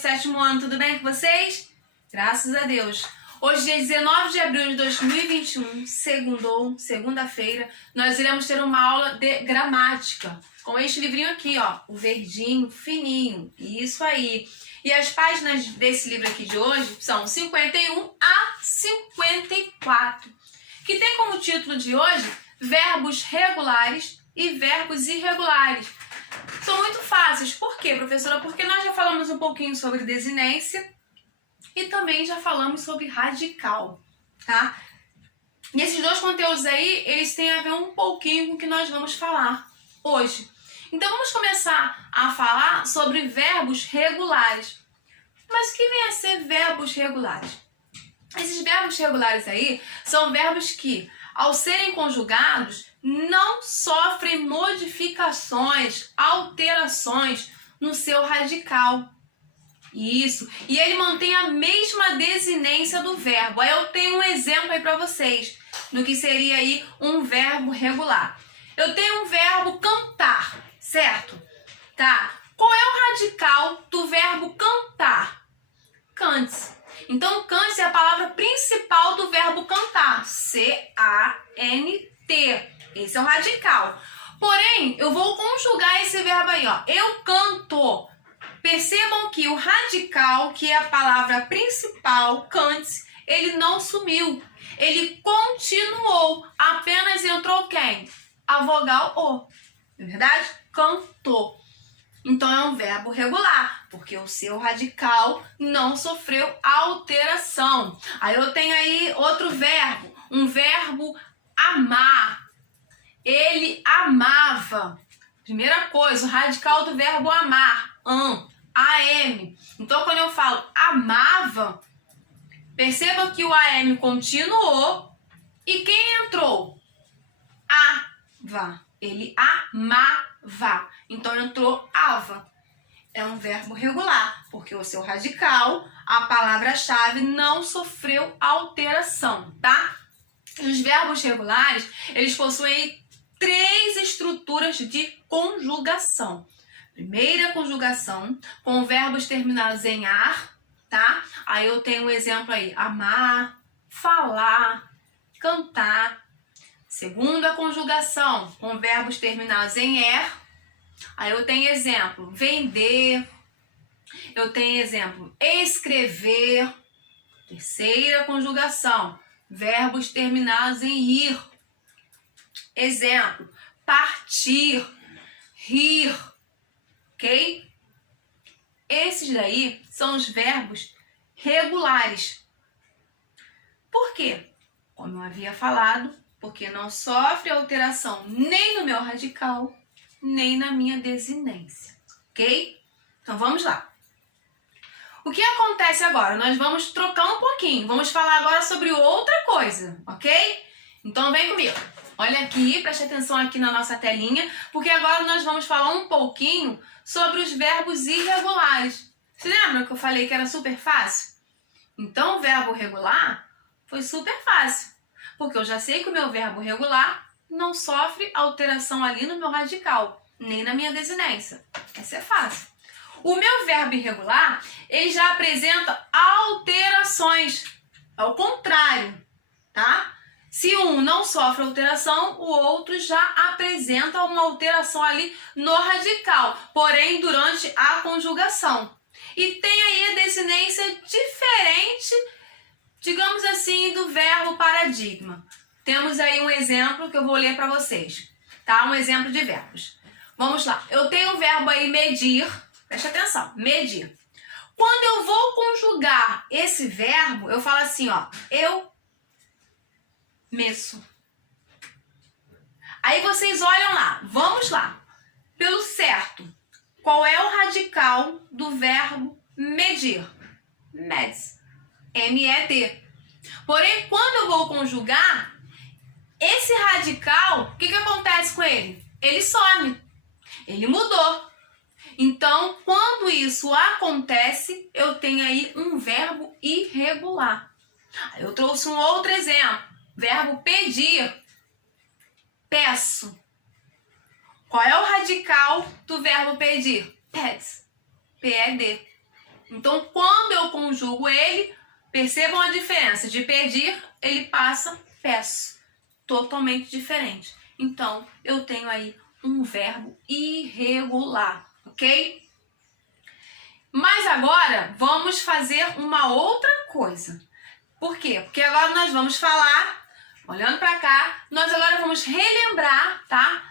7º ano, tudo bem com vocês? Graças a Deus. Hoje, dia 19 de abril de 2021, segunda-feira, nós iremos ter uma aula de gramática com este livrinho aqui, ó, o verdinho, fininho, isso aí. E as páginas desse livro aqui de hoje são 51 a 54, que tem como título de hoje verbos regulares e verbos irregulares. São muito fáceis. Por quê, professora? Porque nós já falamos um pouquinho sobre desinência e também já falamos sobre radical, tá? E esses dois conteúdos aí, eles têm a ver um pouquinho com o que nós vamos falar hoje. Então vamos começar a falar sobre verbos regulares. Mas o que vem a ser verbos regulares? Esses verbos regulares aí são verbos que, ao serem conjugados, não sofrem modificações, alterações no seu radical. Isso. E ele mantém a mesma desinência do verbo. Aí eu tenho um exemplo aí para vocês do que seria aí um verbo regular. Eu tenho um verbo cantar, certo? Tá. Qual é o radical do verbo cantar? Cante-se. Então, cante-se é a palavra principal do verbo cantar. C-A-N-T. Esse é o radical. Porém, eu vou conjugar esse verbo aí, ó. Eu canto. Percebam que o radical, que é a palavra principal, cante-se, ele não sumiu. Ele continuou. Apenas entrou quem? A vogal O. Não é verdade? Cantou. Então é um verbo regular, porque o seu radical não sofreu alteração. Aí eu tenho aí outro verbo, um verbo amar. Ele amava. Primeira coisa, o radical do verbo amar, AM. Então quando eu falo amava, perceba que o AM continuou e quem entrou? Ava. Ele amava. Então entrou ava. É um verbo regular, porque o seu radical, a palavra-chave, não sofreu alteração, tá? E os verbos regulares, eles possuem 3 estruturas de conjugação. Primeira conjugação, com verbos terminados em ar, tá? Aí eu tenho um exemplo aí, amar, falar, cantar. Segunda conjugação, com verbos terminados em er. Aí eu tenho exemplo, vender. Eu tenho exemplo, escrever. Terceira conjugação, verbos terminados em ir. Exemplo, partir, rir. Ok? Esses daí são os verbos regulares. Por quê? Como eu havia falado, porque não sofre alteração nem no meu radical, nem na minha desinência, ok? Então vamos lá. O que acontece agora? Nós vamos trocar um pouquinho, vamos falar agora sobre outra coisa, ok? Então vem comigo. Olha aqui, preste atenção aqui na nossa telinha, porque agora nós vamos falar um pouquinho sobre os verbos irregulares. Você lembra que eu falei que era super fácil? Então o verbo regular foi super fácil. Porque eu já sei que o meu verbo regular não sofre alteração ali no meu radical, nem na minha desinência. Essa é fácil. O meu verbo irregular, ele já apresenta alterações. Ao contrário, tá? Se um não sofre alteração, o outro já apresenta uma alteração ali no radical, porém durante a conjugação. E tem aí a desinência diferente, digamos assim, do verbo paradigma. Temos aí um exemplo que eu vou ler para vocês, tá? Um exemplo de verbos. Vamos lá. Eu tenho o verbo aí medir. Preste atenção. Medir. Quando eu vou conjugar esse verbo, eu falo assim, ó. Eu meço. Aí vocês olham lá. Vamos lá. Pelo certo. Qual é o radical do verbo medir? Meds. M-E-D. Porém, quando eu vou conjugar, esse radical, o que acontece com ele? Ele some. Ele mudou. Então, quando isso acontece, eu tenho aí um verbo irregular. Eu trouxe um outro exemplo. Verbo pedir. Peço. Qual é o radical do verbo pedir? Peds. P-E-D. Então, quando eu conjugo ele, percebam a diferença. De pedir, ele passa peço. Totalmente diferente. Então, eu tenho aí um verbo irregular, ok? Mas agora, vamos fazer uma outra coisa. Por quê? Porque agora nós vamos falar, olhando para cá, nós agora vamos relembrar, tá?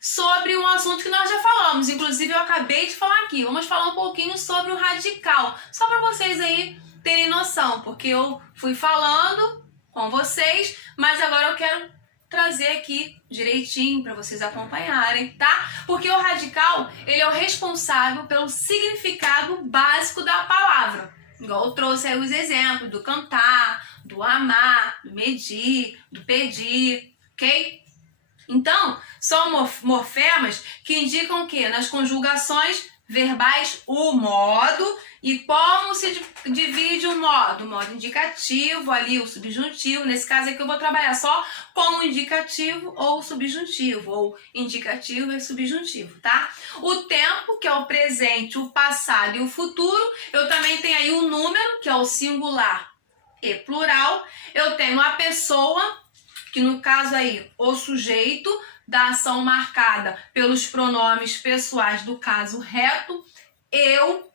Sobre um assunto que nós já falamos. Inclusive, eu acabei de falar aqui. Vamos falar um pouquinho sobre o radical. Só para vocês aí terem noção. Porque eu fui falando com vocês, mas agora eu quero trazer aqui direitinho para vocês acompanharem, tá? Porque o radical, ele é o responsável pelo significado básico da palavra. Igual eu trouxe aí os exemplos do cantar, do amar, do medir, do pedir, ok? Então, são morfemas que indicam o quê? Nas conjugações verbais, o modo. E como se divide o modo? O modo indicativo, ali o subjuntivo. Nesse caso aqui eu vou trabalhar só com o indicativo ou o subjuntivo, ou indicativo e subjuntivo, tá? O tempo, que é o presente, o passado e o futuro. Eu também tenho aí o número, que é o singular e plural. Eu tenho a pessoa, que no caso aí, o sujeito da ação marcada pelos pronomes pessoais do caso reto, eu,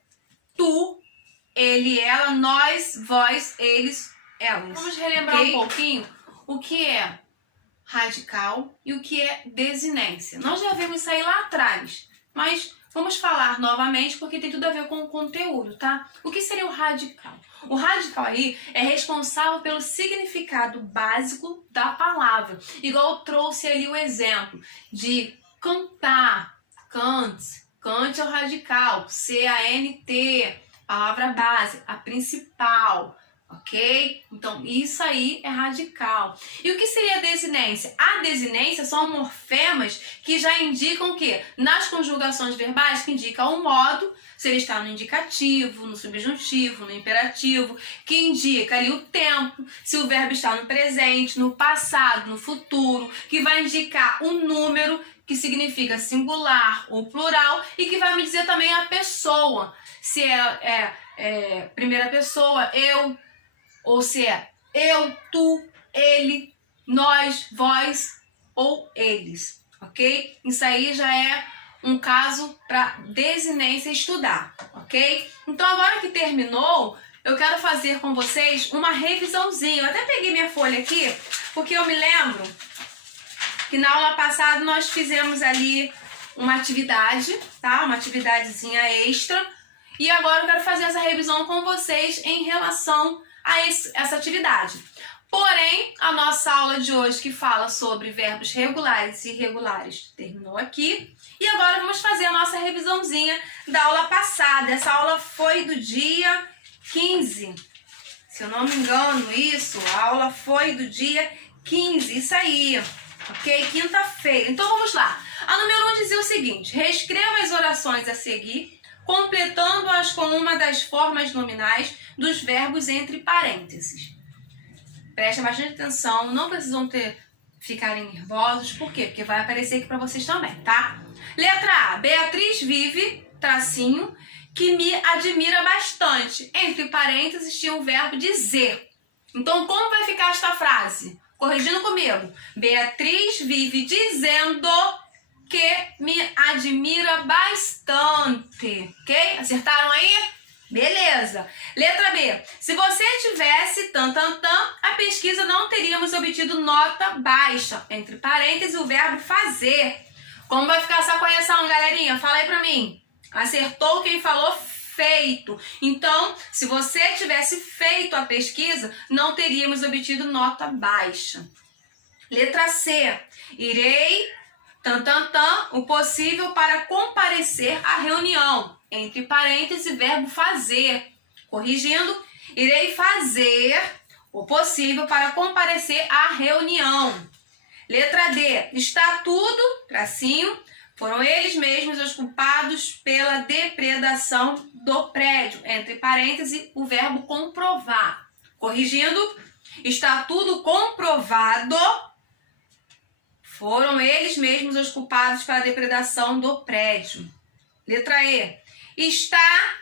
tu, ele, ela, nós, vós, eles, elas. Vamos relembrar um pouquinho o que é radical e o que é desinência. Nós já vimos isso aí lá atrás, mas vamos falar novamente porque tem tudo a ver com o conteúdo, tá? O que seria o radical? O radical aí é responsável pelo significado básico da palavra. Igual eu trouxe ali o exemplo de cantar, cante. Cante é o radical, C-A-N-T, palavra base, a principal, ok? Então, isso aí é radical. E o que seria a desinência? A desinência são morfemas que já indicam o quê? Nas conjugações verbais, que indicam o modo, se ele está no indicativo, no subjuntivo, no imperativo, que indica ali o tempo, se o verbo está no presente, no passado, no futuro, que vai indicar o número, que significa singular ou plural, e que vai me dizer também a pessoa, se é primeira pessoa, eu, ou se é eu, tu, ele, nós, vós ou eles, ok? Isso aí já é um caso para desinência estudar, ok? Então agora que terminou, eu quero fazer com vocês uma revisãozinha. Eu até peguei minha folha aqui, porque eu me lembro que na aula passada nós fizemos ali uma atividade, tá? Uma atividadezinha extra. E agora eu quero fazer essa revisão com vocês em relação a essa atividade. Porém, a nossa aula de hoje, que fala sobre verbos regulares e irregulares, terminou aqui. E agora vamos fazer a nossa revisãozinha da aula passada. Essa aula foi do dia 15. Se eu não me engano, isso, a aula foi do dia 15, isso aí. Ok? Quinta-feira. Então vamos lá. A número 1 dizia o seguinte: reescreva as orações a seguir, completando-as com uma das formas nominais dos verbos entre parênteses. Prestem bastante atenção, não precisam ficarem nervosos. Por quê? Porque vai aparecer aqui para vocês também, tá? Letra A. Beatriz vive, tracinho, que me admira bastante. Entre parênteses tinha o verbo dizer. Então, como vai ficar esta frase? Corrigindo comigo. Beatriz vive dizendo que me admira bastante. Ok? Acertaram aí? Beleza. Letra B. Se você tivesse a pesquisa não teríamos obtido nota baixa. Entre parênteses, o verbo fazer. Como vai ficar essa correção, galerinha? Fala aí pra mim. Acertou quem falou feito. Então, se você tivesse feito a pesquisa, não teríamos obtido nota baixa. Letra C. Irei, o possível para comparecer à reunião. Entre parênteses, verbo fazer. Corrigindo, irei fazer o possível para comparecer à reunião. Letra D. Está tudo, tracinho, foram eles mesmos os culpados pela depredação do prédio. Entre parênteses, o verbo comprovar. Corrigindo, está tudo comprovado. Foram eles mesmos os culpados pela depredação do prédio. Letra E. Está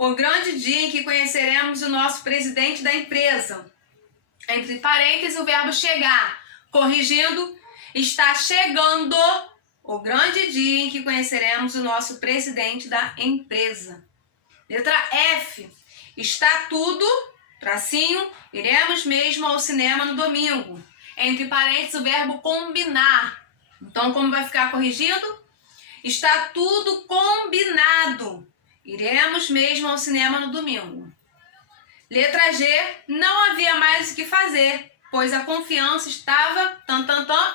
o grande dia em que conheceremos o nosso presidente da empresa. Entre parênteses, o verbo chegar. Corrigindo, está chegando o grande dia em que conheceremos o nosso presidente da empresa. Letra F. Está tudo, tracinho, iremos mesmo ao cinema no domingo. Entre parênteses, o verbo combinar. Então, como vai ficar corrigido? Está tudo combinado. Iremos mesmo ao cinema no domingo. Letra G. Não havia mais o que fazer, pois a confiança estava,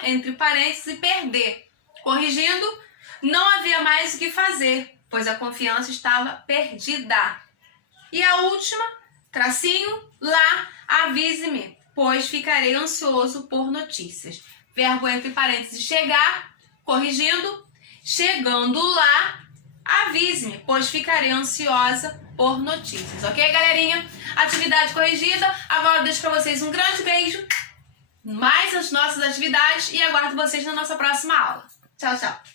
entre parênteses, e perder. Corrigindo, não havia mais o que fazer, pois a confiança estava perdida. E a última, tracinho, lá, avise-me, pois ficarei ansioso por notícias. Verbo entre parênteses chegar, corrigindo, chegando lá, avise-me, pois ficarei ansiosa por notícias. Ok, galerinha? Atividade corrigida. Agora eu deixo para vocês um grande beijo, mais as nossas atividades e aguardo vocês na nossa próxima aula. Tchau, tchau.